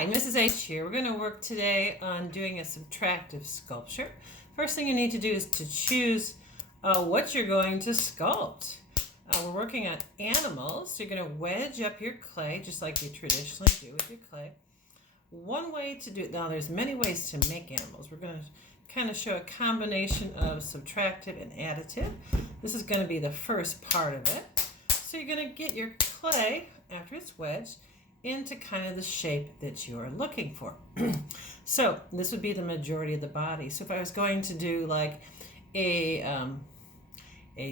Hi, Mrs. H here. We're going to work today on doing a subtractive sculpture. First thing you need to do is to choose what you're going to sculpt. We're working on animals, so you're going to wedge up your clay just like you traditionally do with your clay. One way to do it, now there's many ways to make animals. We're going to kind of show a combination of subtractive and additive. This is going to be the first part of it. So you're going to get your clay, after it's wedged, into kind of the shape that you're looking for. So this would be the majority of the body. So if I was going to do like a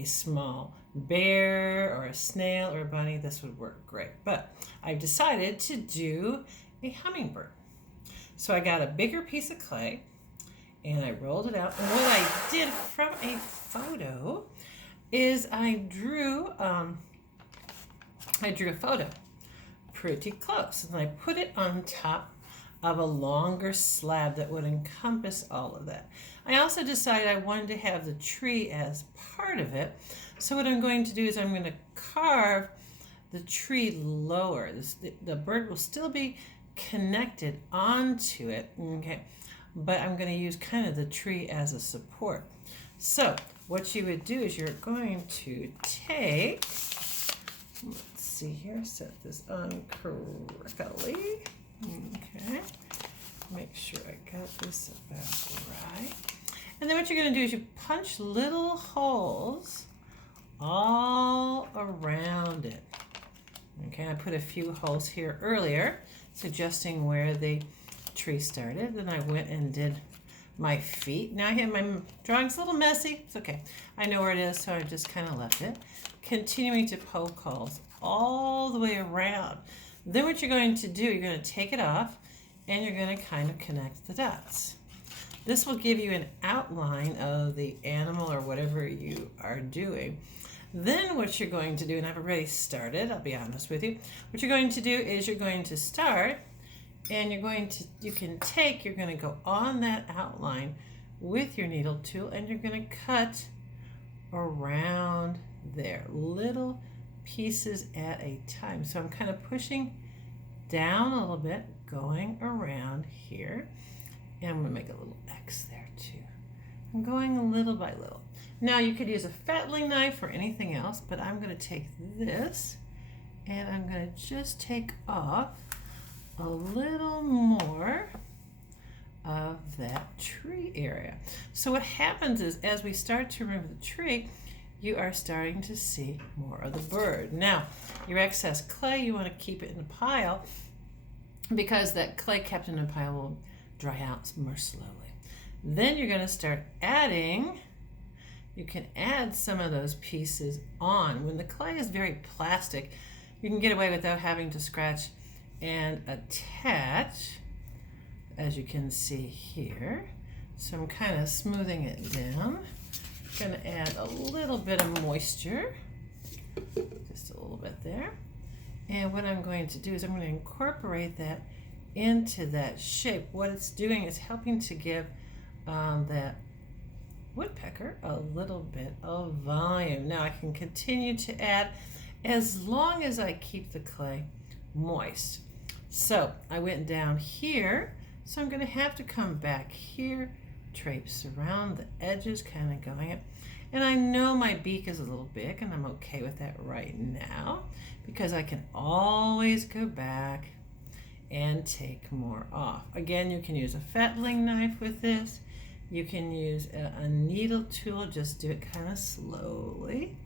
small bear or a snail or a bunny, this would work great. But I've decided to do a hummingbird. So I got a bigger piece of clay and I rolled it out. And what I did from a photo is I drew a photo pretty close, and I put it on top of a longer slab that would encompass all of that. I also decided I wanted to have the tree as part of it, so what I'm going to do is I'm going to carve the tree lower. The bird will still be connected onto it, okay, but I'm going to use kind of the tree as a support. So what you would do is you're going to take, let's see here, set this on correctly. Okay, make sure I got this about right. And then what you're going to do is you punch little holes all around it. Okay, I put a few holes here earlier, suggesting where the tree started. Then I went and did my feet. Now I have my drawing's a little messy. It's okay. I know where it is, so I just kind of left it. Continuing to poke holes all the way around. Then what you're going to do, you're going to take it off and you're going to kind of connect the dots. This will give you an outline of the animal or whatever you are doing. Then what you're going to do, and I've already started, I'll be honest with you, what you're going to do is you're going to start and you're going to go on that outline with your needle tool and you're going to cut around there, little pieces at a time. So I'm kind of pushing down a little bit, going around here, and I'm going to make a little X there too. I'm going little by little. Now you could use a fettling knife or anything else, but I'm going to take this and I'm going to just take off a little more of that tree area. So what happens is as we start to remove the tree, you are starting to see more of the bird. Now, your excess clay, you want to keep it in a pile because that clay kept in a pile will dry out more slowly. Then you're going to start adding, you can add some of those pieces on. When the clay is very plastic, you can get away without having to scratch and attach, as you can see here. So I'm kind of smoothing it down. Going to add a little bit of moisture, just a little bit there. And what I'm going to do is I'm going to incorporate that into that shape. What it's doing is helping to give that woodpecker a little bit of volume. Now I can continue to add as long as I keep the clay moist. So I went down here, so I'm going to have to come back here, traipse around the edges, kind of going it. And I know my beak is a little big, and I'm okay with that right now because I can always go back and take more off. Again, you can use a fettling knife with this. You can use a needle tool, just do it kind of slowly.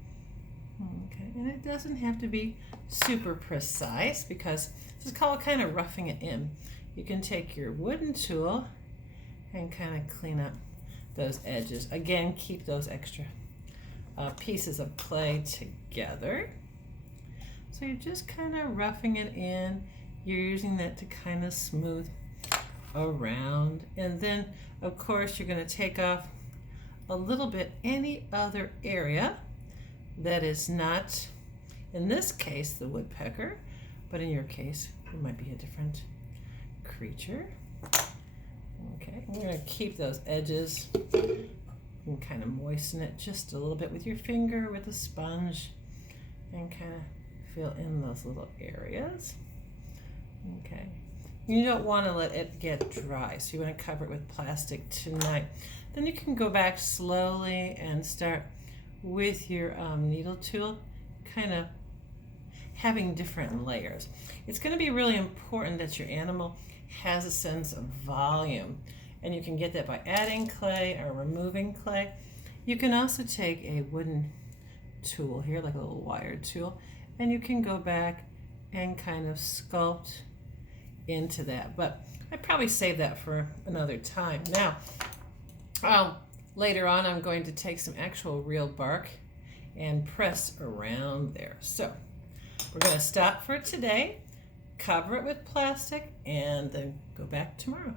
Okay, and it doesn't have to be super precise because this is called kind of roughing it in. You can take your wooden tool and kind of clean up those edges. Again, keep those extra pieces of clay together. So you're just kind of roughing it in. You're using that to kind of smooth around. And then, of course, you're going to take off a little bit any other area that is not, in this case, the woodpecker, but in your case, it might be a different creature. Okay, we're going to keep those edges and kind of moisten it just a little bit with your finger, with a sponge, and kind of fill in those little areas. Okay, You don't want to let it get dry, so you want to cover it with plastic tonight. Then you can go back slowly and start with your needle tool, kind of having different layers. It's going to be really important that your animal has a sense of volume, and you can get that by adding clay or removing clay. You can also take a wooden tool here, like a little wired tool, and you can go back and kind of sculpt into that. But I'd probably save that for another time. Now, later on, I'm going to take some actual real bark and press around there. So we're going to stop for today, cover it with plastic, and then go back tomorrow.